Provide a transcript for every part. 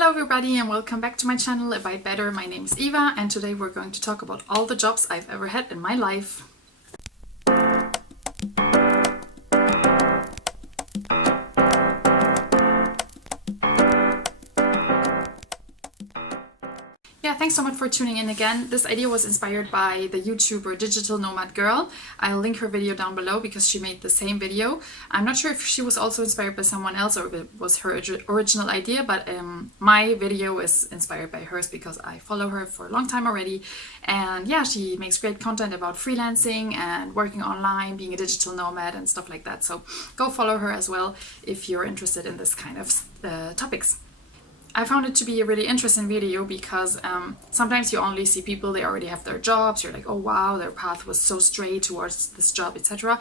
Hello everybody and welcome back to my channel If I Better. My name is Eva and today we're going to talk about all the jobs I've ever had in my life. Yeah, thanks so much for tuning in again. This idea was inspired by the YouTuber Digital Nomad Girl. I'll link her video down below because she made the same video. I'm not sure if she was also inspired by someone else or if it was her original idea, but my video is inspired by hers because I follow her for a long time already. And yeah, she makes great content about freelancing and working online, being a digital nomad and stuff like that. So go follow her as well if you're interested in this kind of topics. I found it to be a really interesting video because sometimes you only see people, they already have their jobs, you're like, oh wow, their path was so straight towards this job, etc.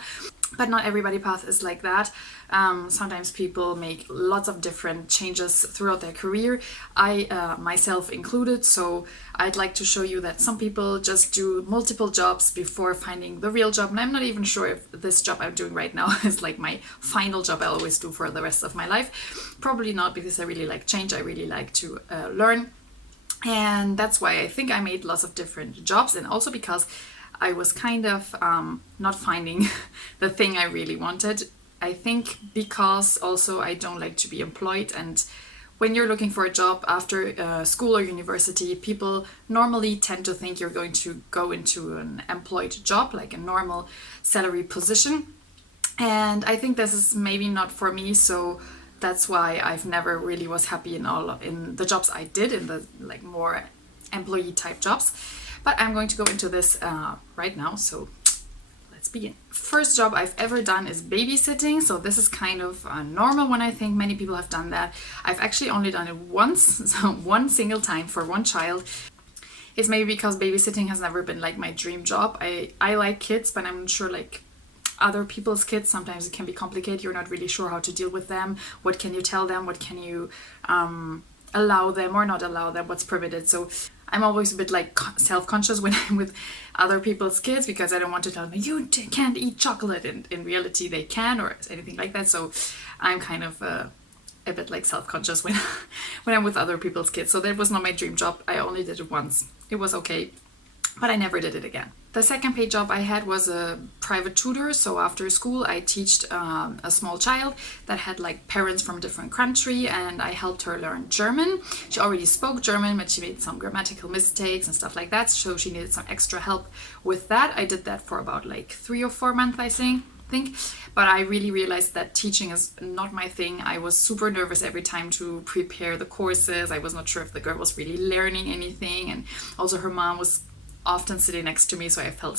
But not everybody's path is like that. Sometimes people make lots of different changes throughout their career, I myself included, so I'd like to show you that some people just do multiple jobs before finding the real job, and I'm not even sure if this job I'm doing right now is like my final job I always do for the rest of my life. Probably not, because I really like change, I really like to learn, and that's why I think I made lots of different jobs, and also because I was kind of not finding the thing I really wanted. I think because also I don't like to be employed, and when you're looking for a job after school or university, people normally tend to think you're going to go into an employed job, like a normal salary position. And I think this is maybe not for me, so that's why I've never really was happy in the jobs I did, in the like more employee type jobs. But I'm going to go into this right now, so let's begin. First job I've ever done is babysitting, so this is kind of a normal one. I think many people have done that. I've actually only done it once, so one single time for one child. It's maybe because babysitting has never been like my dream job. I like kids, but I'm not sure like other people's kids, sometimes it can be complicated. You're not really sure how to deal with them. What can you tell them? What can you allow them or not allow them? What's permitted? So I'm always a bit like self-conscious when I'm with other people's kids, because I don't want to tell them you can't eat chocolate, and in reality they can, or anything like that. So I'm kind of a bit like self-conscious when I'm with other people's kids. So that was not my dream job. I only did it once. It was okay, but I never did it again. The second paid job I had was a private tutor. So after school I taught a small child that had like parents from a different country, and I helped her learn German. She already spoke German, but she made some grammatical mistakes and stuff like that, so she needed some extra help with that. I did that for about like 3 or 4 months, I think. But I really realized that teaching is not my thing. I was super nervous every time to prepare the courses. I was not sure if the girl was really learning anything, and also her mom was often sitting next to me, so I felt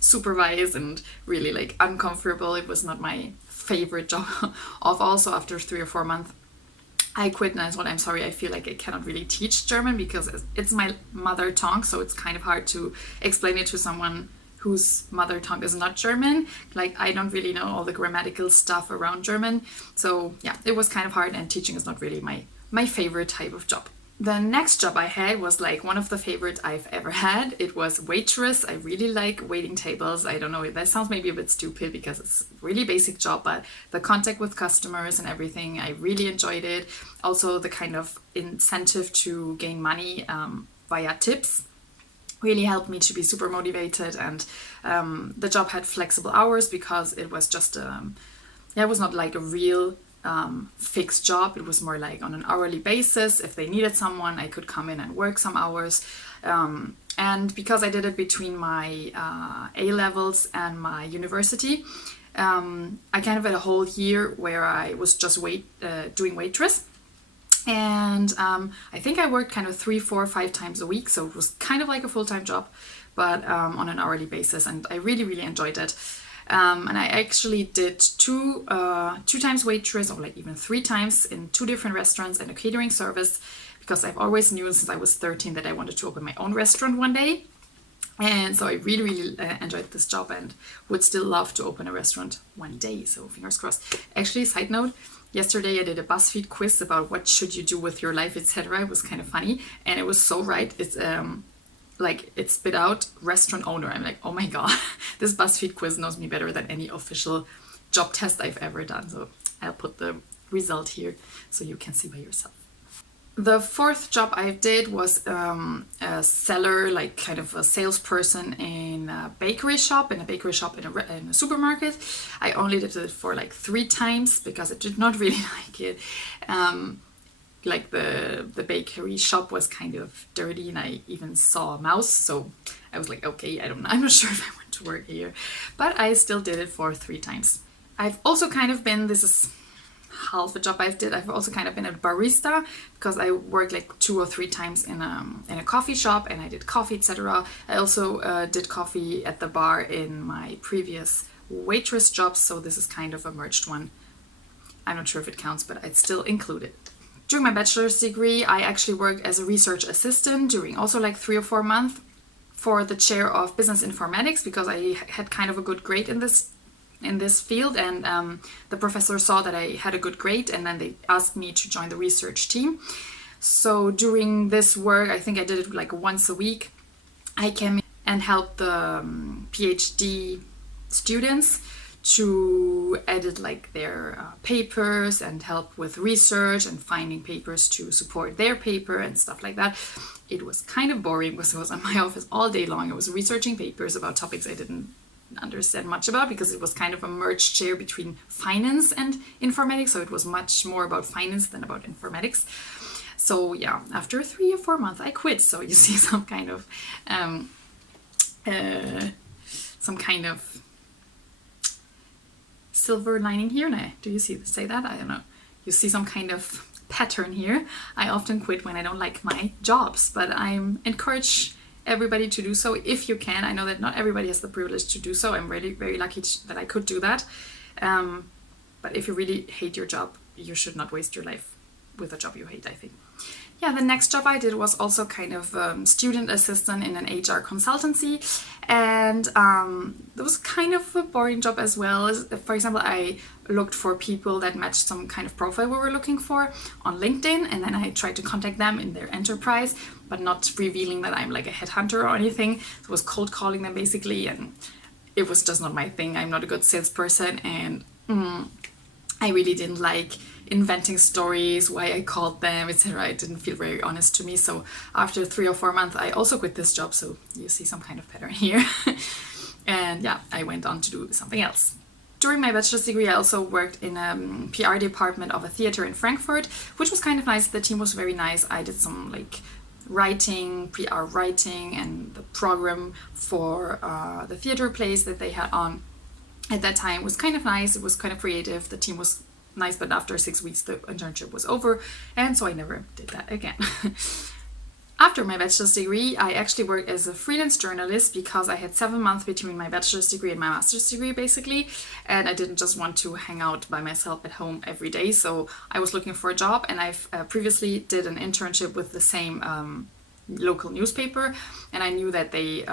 supervised and really like uncomfortable. It was not my favorite job of all. So after 3 or 4 months I quit, and I thought, I'm sorry, I feel like I cannot really teach German because it's my mother tongue, so it's kind of hard to explain it to someone whose mother tongue is not German. Like, I don't really know all the grammatical stuff around German, so yeah, it was kind of hard, and teaching is not really my favorite type of job. The next job I had was like one of the favorites I've ever had. It was waitress. I really like waiting tables. I don't know, that sounds maybe a bit stupid because it's a really basic job, but the contact with customers and everything, I really enjoyed it. Also the kind of incentive to gain money via tips really helped me to be super motivated. And the job had flexible hours because it was just it was not like a real fixed job. It was more like on an hourly basis. If they needed someone, I could come in and work some hours. And because I did it between my A-levels and my university, I kind of had a whole year where I was just doing waitress. And I think I worked kind of 3, 4, 5 times a week, so it was kind of like a full-time job, but on an hourly basis, and I really, really enjoyed it. And I actually did two times waitress, or like even 3 times, in 2 different restaurants and a catering service, because I've always knew since I was 13 that I wanted to open my own restaurant one day. And so I really, really enjoyed this job and would still love to open a restaurant one day, so fingers crossed. Actually, side note, yesterday I did a BuzzFeed quiz about what should you do with your life, etc. It was kind of funny, and it was so right. It's like it spit out restaurant owner. I'm like, oh my god, this BuzzFeed quiz knows me better than any official job test I've ever done. So I'll put the result here so you can see by yourself. The fourth job I did was a seller, like kind of a salesperson in a bakery shop, in a supermarket. I only did it for like 3 times because I did not really like it. Like the bakery shop was kind of dirty and I even saw a mouse, so I was like, okay, I'm not sure if I want to work here, but I still did it for 3 times. I've also kind of been, this is half a job I've also kind of been a barista because I worked like 2 or 3 times in a coffee shop and I did coffee, etc. I also did coffee at the bar in my previous waitress jobs, so this is kind of a merged one. I'm not sure if it counts, but I'd still include it. During my bachelor's degree, I actually worked as a research assistant during also like 3 or 4 months for the chair of business informatics because I had kind of a good grade in this field, and the professor saw that I had a good grade and then they asked me to join the research team. So during this work, I think I did it like once a week. I came in and helped the PhD students to edit like their papers and help with research and finding papers to support their paper and stuff like that. It was kind of boring because I was in my office all day long. I was researching papers about topics I didn't understand much about because it was kind of a merged chair between finance and informatics, so it was much more about finance than about informatics. So yeah, after 3 or 4 months I quit, so you see some kind of silver lining here. No, do you say that? I don't know. You see some kind of pattern here. I often quit when I don't like my jobs, but I'm encouraged everybody to do so if you can. I know that not everybody has the privilege to do so. I'm really very lucky that I could do that. But if you really hate your job, you should not waste your life with a job you hate, I think. Yeah, the next job I did was also kind of student assistant in an HR consultancy, and it was kind of a boring job as well. For example, I looked for people that matched some kind of profile we were looking for on LinkedIn, and then I tried to contact them in their enterprise, but not revealing that I'm like a headhunter or anything. It was cold calling them basically, and it was just not my thing. I'm not a good salesperson, and I really didn't like inventing stories, why I called them, etc. It didn't feel very honest to me. So after 3 or 4 months, I also quit this job. So you see some kind of pattern here. And yeah, I went on to do something else. During my bachelor's degree, I also worked in a PR department of a theater in Frankfurt, which was kind of nice. The team was very nice. I did some like writing, PR writing, and the program for the theater plays that they had on at that time was kind of nice. It was kind of creative. The team was nice, but after 6 weeks the internship was over, and so I never did that again. After my bachelor's degree, I actually worked as a freelance journalist because I had 7 months between my bachelor's degree and my master's degree basically, and I didn't just want to hang out by myself at home every day, so I was looking for a job. And I've previously did an internship with the same local newspaper, and I knew that they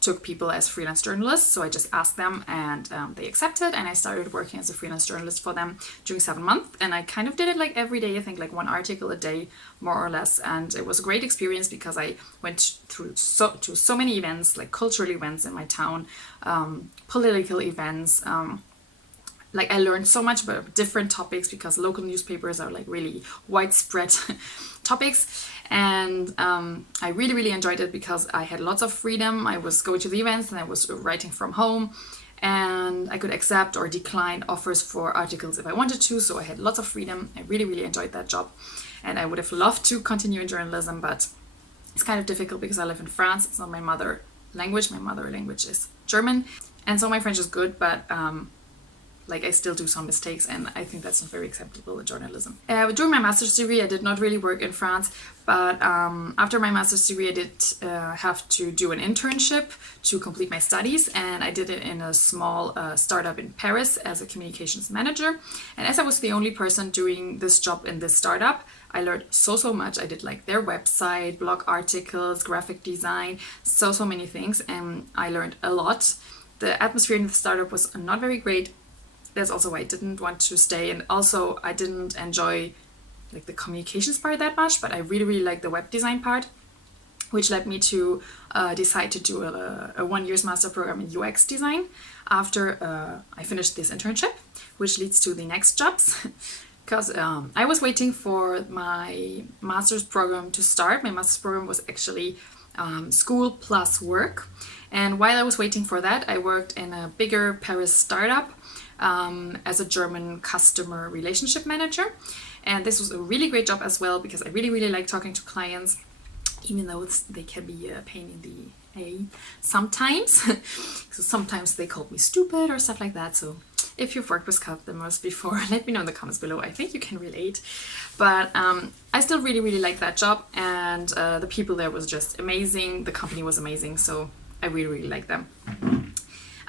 took people as freelance journalists, so I just asked them, and they accepted, and I started working as a freelance journalist for them during 7 months. And I kind of did it like every day, I think like 1 article a day more or less, and it was a great experience because I went through so many events, like cultural events in my town, political events, like I learned so much about different topics because local newspapers are like really widespread topics, and I really enjoyed it because I had lots of freedom. I was going to the events and I was writing from home, and I could accept or decline offers for articles if I wanted to, so I had lots of freedom. I really enjoyed that job, and I would have loved to continue in journalism, but it's kind of difficult because I live in France. It's not my mother language. My mother language is German, and so my French is good, but like I still do some mistakes, and I think that's not very acceptable in journalism. During my master's degree, I did not really work in France, but after my master's degree, I did have to do an internship to complete my studies, and I did it in a small startup in Paris as a communications manager. And as I was the only person doing this job in this startup, I learned so much. I did like their website, blog articles, graphic design, so many things, and I learned a lot. The atmosphere in the startup was not very great. That's also why I didn't want to stay, and also I didn't enjoy like the communications part that much, but I really liked the web design part, which led me to decide to do a 1 year's master program in UX design after I finished this internship, which leads to the next jobs. because I was waiting for my master's program to start. My master's program was actually school plus work. And while I was waiting for that, I worked in a bigger Paris startup as a German customer relationship manager. And this was a really great job as well, because I really, really like talking to clients, even though they can be a pain in the A sometimes. So sometimes they called me stupid or stuff like that. So if you've worked with customers before, let me know in the comments below. I think you can relate. But I still really, really like that job. And the people there was just amazing. The company was amazing. So I really, really like them.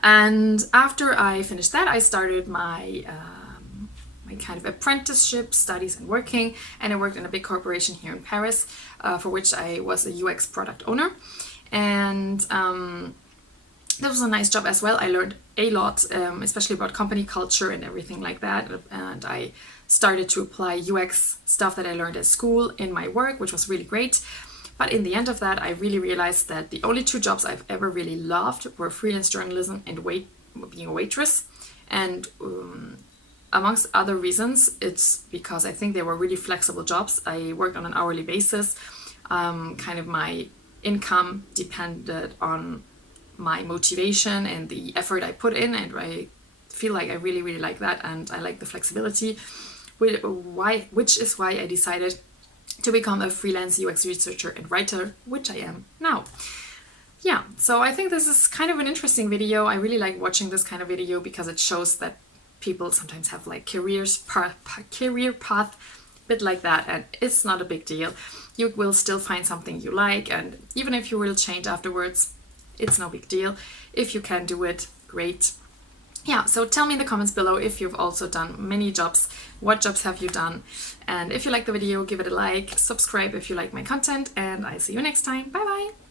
And after I finished that, I started my my kind of apprenticeship, studies and working, and I worked in a big corporation here in Paris, for which I was a UX product owner. And that was a nice job as well. I learned a lot, especially about company culture and everything like that. And I started to apply UX stuff that I learned at school in my work, which was really great. But in the end of that, I really realized that the only two jobs I've ever really loved were freelance journalism and being a waitress. And amongst other reasons, it's because I think they were really flexible jobs. I worked on an hourly basis. Kind of my income depended on my motivation and the effort I put in, and I feel like I really, really like that, and I like the flexibility, which is why I decided to become a freelance UX researcher and writer, which I am now. Yeah, so I think this is kind of an interesting video. I really like watching this kind of video because it shows that people sometimes have like career path, bit like that, and it's not a big deal. You will still find something you like, and even if you will change afterwards, it's no big deal. If you can do it, great. Yeah, so tell me in the comments below if you've also done many jobs. What jobs have you done? And if you like the video, give it a like, subscribe if you like my content, and I'll see you next time. Bye bye!